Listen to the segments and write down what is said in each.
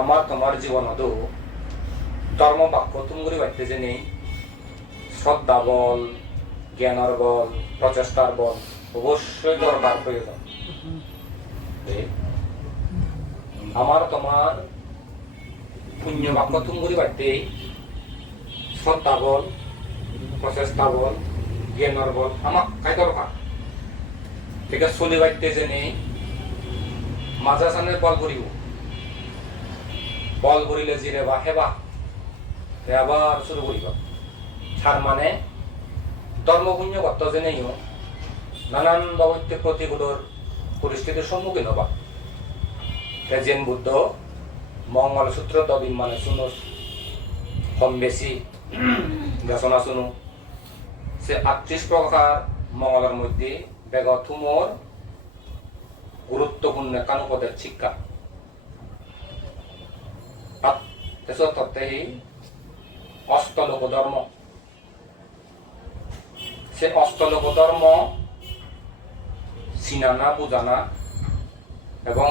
আমার তোমার জীবন আদৌ ধর্ম বাক্য তুমগুরি বাড়তে যে নেই। শ্রদ্ধা বল, জ্ঞানের বল, প্রচেষ্টার বল, অবশ্যই দরকার প্রয়োজন। আমার তোমার পুণ্য বাক্য তুমগুরি বাড়তে শ্রদ্ধা বল, প্রচেষ্টা বল, জ্ঞানের বল আমার কাই দরকার। ঠিক আছে, চলি বাড়তে যে নেই সামনে বল করিব বল করিলে জিরে বা হেবা। আবার শুরু করিব। ছাড় মানে ধর্মপুণ্য কর্ত যে নেইও নানান বাবত্যে প্রতিকূলর পরিস্থিতির সম্মুখীন হবা। জেন বুদ্ধ মঙ্গলসূত্র দবিন মানে শুনো কম বেশি দেশনা শুনু সে আটত্রিশ প্রকার মঙ্গলের মধ্যে বেগ থুমর গুরুত্বপূর্ণ কানুপদের শিক্ষা। সেই অষ্টলোক ধৰ্ম সে অষ্টলোক ধর্ম চিনানা বুঝানা এবং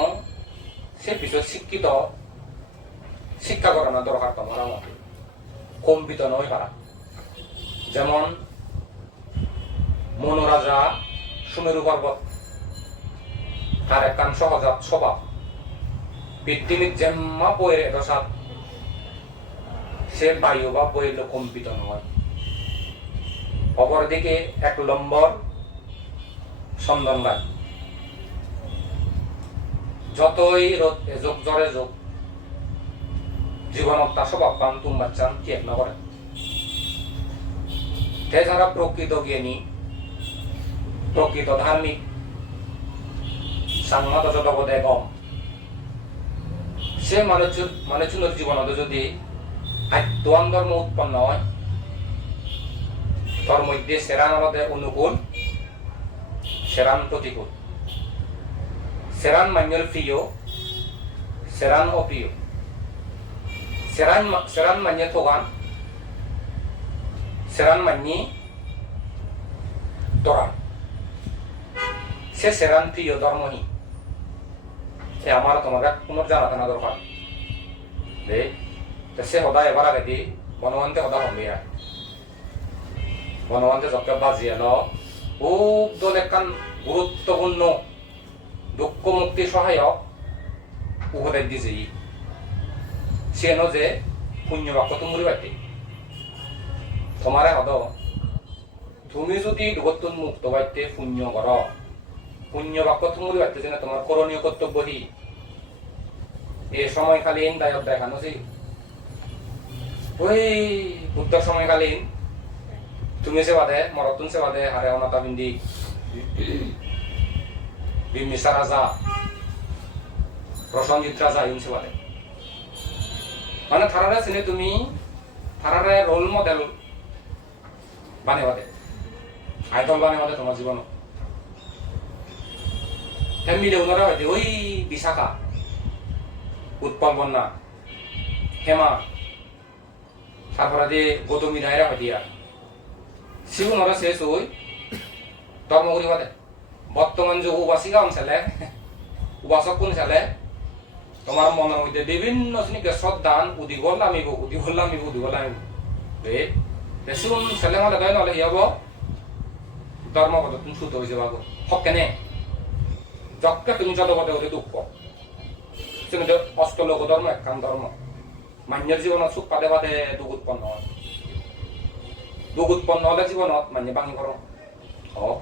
সে পিছত শিক্ষিত শিক্ষা করানো দরকার তোমার আমাকে কম্পিত নয় পারা যেমন মনোরাজা সুমেরু পর্বত তার একখান সহজাত স্বভাব পৃথিবীর জেম্মা বইয়ের এদশাত সে বায়ু বা বইল কম্পিত নয়। অপরদিকে এক নম্বর সন্দনগান যতই রোদ এযোগ জ্বরে যোগ জীবনত তা স্বভাব পান তুম বাচ্চান ত্যাগ নকরে তে যারা প্রকৃত জ্ঞানী, প্রকৃত ধার্মিক সাংমাদ জগতে গম, সে মানুষের মানুষের জীবনত যদি আত্মান ধর্ম উৎপন্ন হয় তার মধ্যে সেরান আলাদা অনুকূল সেরান প্রতিকূল সেরান মান্যর প্রিয় সেরান অপ্রিয় সেরান মা- সেরান মান্য থগান সেরান মান্যি দরান সে সেরান প্রিয় ধর্মহীন সে আমার তোমাকে কোনো জানা জানা দরকার দে তে সে সদায় এবাৰ আগে দি বনৱন্তে সদা সম্বিয়া বনৱন্তে জকে বাজি এল খুব দল একান গুৰুত্বপূৰ্ণ দুঃখ মুক্তি সহায়ক উপদেশ দিছে ই সে ন যে পুণ্য বাক্য তুমি পাইতে তোমারে হদ তুমি যদি দুগতুন মুক্ত পাইতে পুণ্য কর পুণ্য বাক্য তুমি পাইতে যেন তোমার করণীয় কর্তব্য হি এ সময়কালীন দায়ক দেখানো সেই ওই বুদ্ধ সময়কালীন তুমি সে বাদে মরতুন সে বাদে হারে অনাতা বিন্দি বিম্বিসা রাজা, প্রসঞ্জিত রাজা ইন সে বাদে মানে থারারে চিনে তুমি, থারারে রোল মডেল বানে বাদে আইডল বানে বাদে তোমার জীবন। মিলে ওনারা হয়তো ওই বিশাখা, উৎপল বন্যা, হেমা তারপরে যে গৌতমী রায়রা দিয়া শিবু নরা শেষ হই, ধর্মগুরি বাদে বর্তমান যে উপাসিকা অঞ্চলে উপাসক কোন চালে তোমার মনের মধ্যে বিভিন্ন শ্রেণীকে শ্রদ্ধান, উদি বললামিব উদি বললামিব উদি বললামিব বে দেশুন ছেলে মালে দয় নহলে হিয়াব ধর্মপদ তুমি সুত হয়েছে বাবু। হকেনে যকে তুমি যত পদে হতে দুঃখ। অষ্টলোক ধর্ম একখান ধর্ম। মান্যৰ জীৱনত সুখ পালে পালে দুখ উৎপন্ন হয়। দুখ উৎপন্ন হলে জীৱনত মান্য হওক।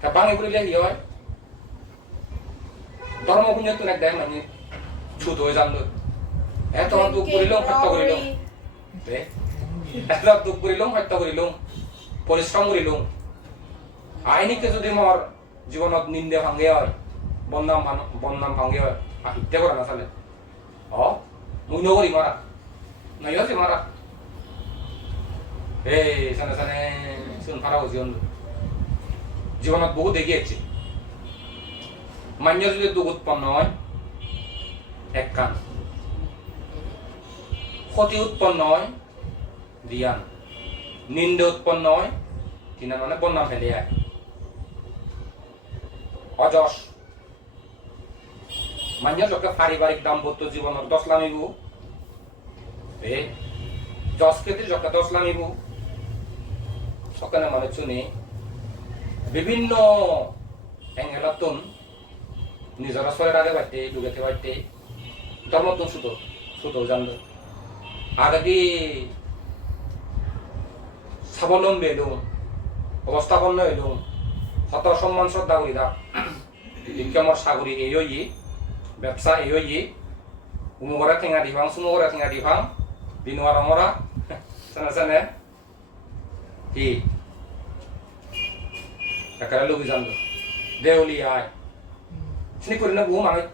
তা ভাঙি পৰিলে কি হয়? ধৰ্ম পুণ্যটো নেদেখাই মানে ছুট হৈ যাম এত দুখ কৰিলেও সত্য কৰিলেও। দে এত দুখ কৰিলেও সত্য কৰিলেও। পৰিশ্ৰম কৰিলেও। আইনিকে যদি মোৰ জীৱনত নিন্দে ভাঙে হয় বদনাম বদনাম ভাঙে হয় হত্যা কৰা নাচালে। 어? 뭐 너구리 마라. 나 여지 마라. 에이, 사네 사네. 순 바라고 지원. জীবনত বহু দেখিয়েছি মান্য যদি দুখ উৎপন্ন হয় এক কান ক্ষতি উৎপন্ন হয় জ্ঞান নিন্দে উৎপন্ন হয় তিনা মানে বন্যাম ফেলে আয় অযশ মান্য যকে পাৰিবাৰিক দাম্পত্য জীৱনৰ দছ লামিব এ কেতি যকে দছ লামিব সকানে মানে চুনি বিভিন্ন এঙ্গেলাতুন নিজর শরীর আগে বাড়তে ডুবেতে বাড়তে ধর্মতুন সুতো সুতো জানতো আগে স্বাবলম্বী এলুম অবস্থাপন্ন এলুম হত সম্মান শ্রদ্ধা করি দা ইনকামর সাগরি এই ব্যবসা এই। ওই উমুগরা ঠেঙা দিভাং সুমুগরা ঠেঙা দিভাং দিনুয়া রঙরা চেনে চেনে। কি? একেবাৰে লগি যাম দেউলি আই চিনি কৰি না বহু মানুহ?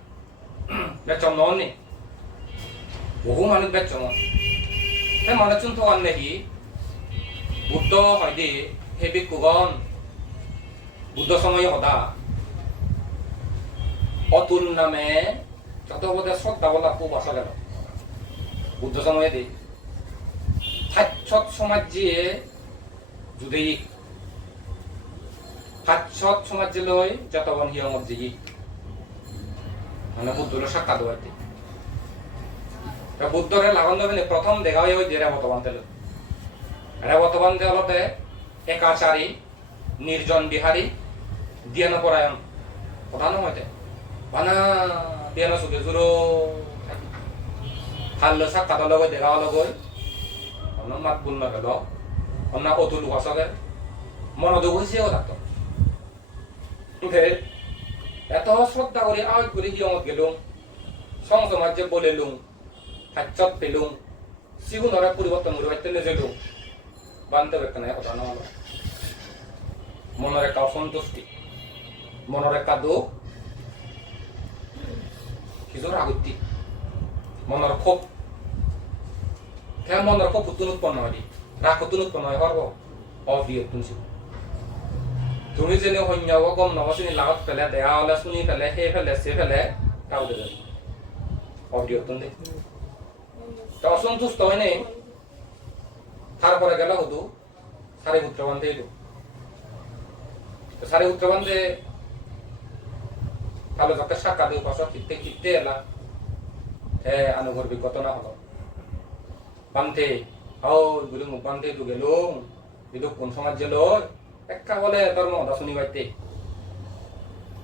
বেচম নহ'ল নি? বহু মানুহ বেচম সেই মানুহ চোন থকান নেকি? বুদ্ধ হয় দে সেই বিকুগন বুদ্ধ সময় সদা। অতুল নামে যত বোধে শ্রদ্ধা বলা খুব আসা গেল। বুদ্ধ সময়ে দে থাচ্ছত সমাজ যে যদি ভাতছত সমাজ লৈ যতবন হিয়ঙত জিগি মানে বুদ্ধরে সাক্ষাৎ হইতে। বুদ্ধরে লাগন দেবেন প্রথম দেখা হয়ে ওই যে রেবতবান তেল। রেবতবান তেলতে একাচারী, নির্জন বিহারী দিয়ান পরায়ণ কথা নহয়তে বানা দিয়ান চুকে জোৰো ভালো সাক্ষাতৰ লগত দেখা লগত। অন্য মাত বুল নগেল অন্য অতুল হসগে মনোযোগ হয়েছে ও থাকতো উঠে। এত শ্রদ্ধা করে আওয়াজ করে হিয়মত গেলুম সং সমাজে বলিলুম হাচ্চত পেলুম সিগুণরে পরিবর্তন করে বাইতে নেজেলুম বানতে বেকানে কথা নহল মনের একটা অসন্তুষ্টি মনের একটা দুঃখ। কিছুর আগত্তি। মনের ক্ষোভ হ্যাঁ মনের ক্ষোভ উত্তন উৎপন্ন হয় রাগ উত্তন উৎপন্ন হয়। হরব অবিয়তুন ছিল তুমি যেনে সৈন্যক গম নবচিনি লাগত পেলে, দেহা হলে শুনি পেলে, সেই ফেলে, সে ফেলে তাও দেবে অবিয়তুন দে। তা অসন্তুষ্ট হয় নেই তারপরে গেল হুদু সারে পুত্র বান্ধে এলো সারে পুত্র ভালো যাকে সাক্ষা দিয়ে পাশত কিতে কিতে এলা। হে আনুগর্ভিক ঘটনা হলো। বান্ধে হাও গুলো মুখ বান্ধে দু গেল। কিন্তু কোন সমাজ গেল? একা বলে, ধর্ম কথা শুনি পাইতে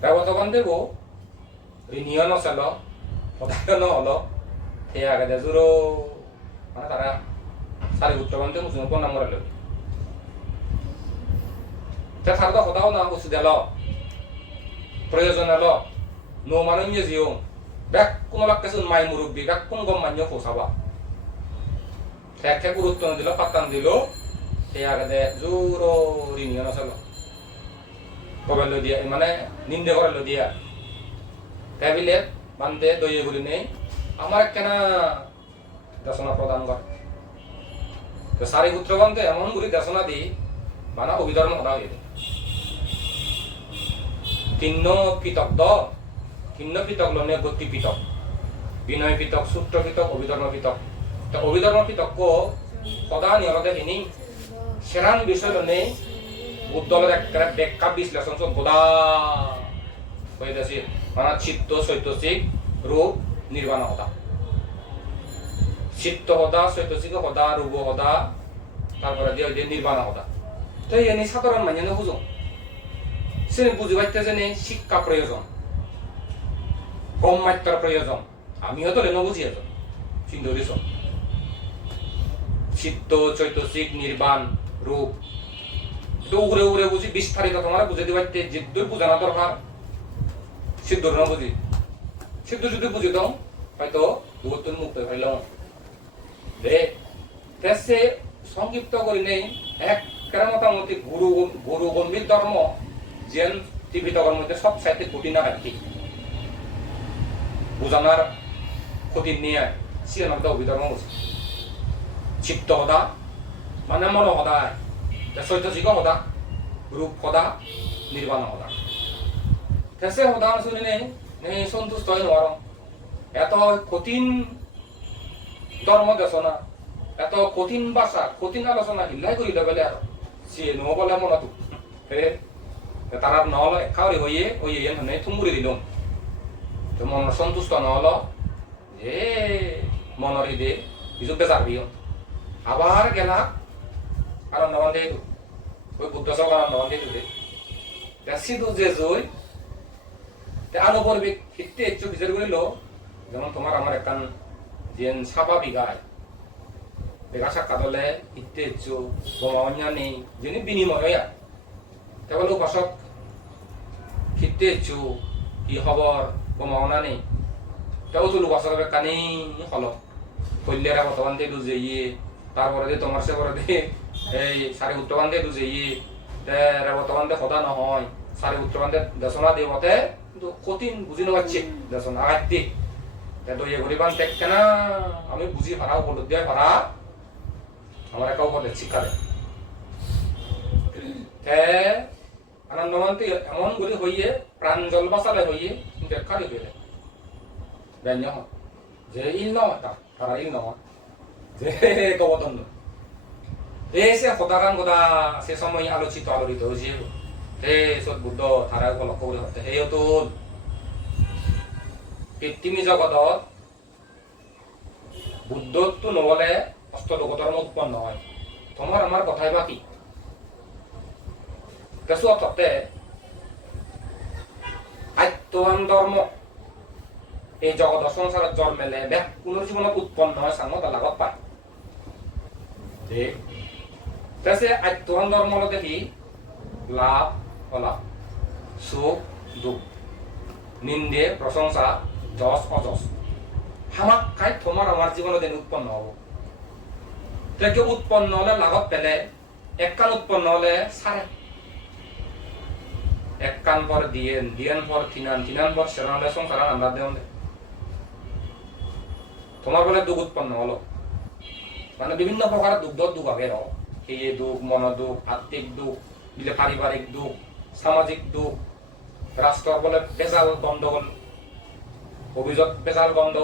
ব্যবত বান্ধে গো। ঋণীয় নচেল সদায় নহল সেই আগে দেজুরো মানে তারা সারি পুত্র বান্ধে মুসলিম নাম করে লই তে সারদ সদাও না, উচি দেল। প্রয়োজন এলো। নো মানুষ জিও ব্যাক কোনো লাগাইছে মাই মুরব্বী ব্যাক কোন গম মান্য ফোসাবা ঠেকে গুরুত্ব দিল পাত্তান দিল সেই আগে জোরো ঋণীয় নচল কবে লো দিয়া মানে নিন্দে করে লো দিয়া ভাবিলে বান্ধে দইয়ে গুলি নেই আমার কেনা দেশনা প্রদান করে তো সারি পুত্র বান্ধে এমন গুলি দেশনা দি বানা অভিধর্ম করা হয়ে তিন্ন পিতক দ তিন্ন পিতক লনে গতি পিতক বিনয় পিতক সূত্র পিতক অভিধর্ম পিতক অভিধর্ম পিতক কো সদা নিয়লতে হিনি সেরান বিষয় লনে বুদ্ধলের একটা ব্যাখ্যা বিশ্লেষণ সব গোদা হয়ে গেছে। মানে চিত্ত চৈতসিক রূপ নির্বাণ হতা চিত্ত হদা চৈতসিক হদা রূপ হদা তারপরে দিয়ে দিয়ে নির্বাণ হদা তো এনে সাধারণ মানে বুঝো সে বুঝি পাইতে যে শিক্ষা প্রয়োজন কম মাত্রার প্রয়োজন। আমিও তো লেনো বুঝি আছো চিন্তা করিস চিত্ত চৈতসিক, নির্বাণ, রূপ। একটু উড়ে উড়ে বুঝি, বিস্তারিত তোমার বুঝে দিবার যেদূর বুঝানো দরকার। সিদ্ধর না বুঝি। সিদ্ধ যদি বুঝে দাও, হয়তো দূরত্ব মুক্ত হইলাম দে তেসে সংক্ষিপ্ত করি নেই। এক মোটামুটি গুরু গুরু গম্ভীর ধর্ম, যেন ত্রিপিটকের মধ্যে সব সাইতে কুটি না রাখি বুঝানোর ক্ষতি নিয়ে সিয়ান অভিধর্ম বুঝি চিত্ত হদা মানে মন সদায় চৈতসিক সদা, রূপ সদা নির্বাণ সদা। তেসে সদা শুনি নেই? নেই সন্তুষ্ট হয়ে নোয়ার এত কঠিন ধর্ম দেশনা, এত কঠিন ভাষা, কঠিন আলোচনা হিল্লাই করি দেবে আর সে নো বলে মনত হে তারা নহলে একাউরি হইয়ে ওই ইয়ে হনে থুমুরি দিলাম তো মনের সন্তুষ্ট নহলো। যে মনের হৃদে কিছু বেজার দিও আবার গেলা আনন্দ বান্ধে ওই বুদ্ধ সব আনন্দ দিলে সিধু যে তে আলো পড়বে হিতে একটু বিচার করিল যেমন তোমার আমার একখান যেন ছাপা বিঘায় বেগা সাক্ষাৎ হলে হিতে একটু বোমা অন্যান্য যিনি বিনিময় হয়। তাহলে উপাসক হিতে একটু কি খবর তো উপাসক কানি হল কল্যারা বর্তমান দিয়ে দুজে ইয়ে তারপরে দিয়ে তোমার সে পরে দিয়ে এই সারি উত্তরবান দিয়ে দুজে তে বর্তমান দিয়ে সদা নহয় সারি উত্তরবান দিয়ে দেশনা দিয়ে মতে কঠিন বুঝি নেওয়াচ্ছে দেশন আঘাত দি তে তো ইয়ে করিবান টেক কেনা, আমি বুঝি ভাড়া উপলব্ধ দিয়ে ভাড়া আমার একা উপরে শিক্ষা দেয় তে আনন্দমন্ত্রী এমন গুলি হইয়ে প্রাণ জল বাঁচালে হইয়ে কিন্তু একারি হইলে ব্যঞ্জ যে ইল নয় তা তারা ইল নয় যে গবতন এই সে সদাগান কথা সে সময় আলোচিত আলোচিত হয়েছে হে সৎ বুদ্ধ তারা লক্ষ্য করে হতে হে তো পৃথিবী জগতত বুদ্ধত্ব নহলে অষ্টলোকধর্ম উৎপন্ন হয় তোমার আমার কথাই বা কি কেঁচু আত্মৱান ধৰ্ম এই জগতৰ সংসাৰত জন্মেলে বেগ পুনৰ্জীৱনত উৎপন্ন হয় চাঙত লাগত পায়। তাছে আত্মৱান ধৰ্মৰ দেখি লাভ অলাভ সুখ দুখ নিন্দে প্ৰশংসা যশ অযশ। হামাক খাই তোমাৰ আমাৰ জীৱনত এনে উৎপন্ন হ'ব। তেতিয়া উৎপন্ন হলে লাভত পেলে? এক কান উৎপন্ন হলে চাৰে এক কান পর দিয়েন দিয়েন পর পর সেরান আমরা দেওয়া তোমার বলে দুঃখ উৎপন্ন হলো। মানে বিভিন্ন প্রকার দুগ্ধ দুঃখ আগে সেই দুঃখ, মন দুঃখ, আত্মিক দুঃখ বিলে পারিবারিক দুঃখ, সামাজিক দুঃখ, রাষ্ট্র বলে বেজাল গন্ডগোল, অভিযোগ, বেজাল গন্ডগোল।